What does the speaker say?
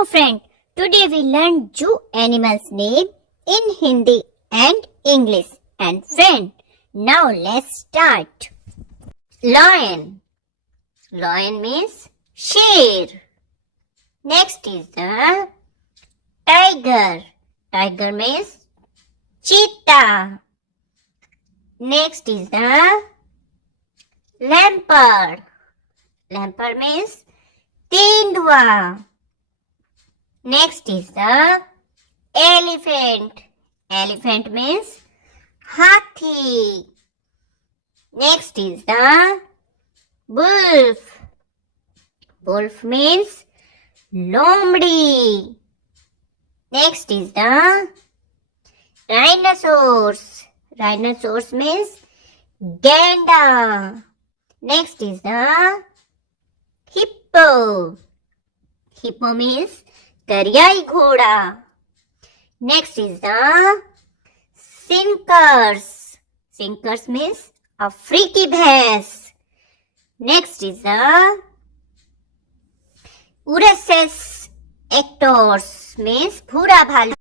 Hello friend, today we learn two animals name in Hindi and English. And friend, now let's start. Lion. Lion means sheer. Next is the tiger. Tiger means cheetah. Next is the leopard. Leopard means tendua. Next is the elephant. Elephant means hathi. Next is the wolf. Wolf means lomdi. Next is the rhinoceros. Rhinoceros means gander. Next is the hippo. Hippo means करियाई घोड़ा. Next is the sinkers. Sinkers means अफ्रीकी भैंस. Next is the Ursus actors means भूरा भालू.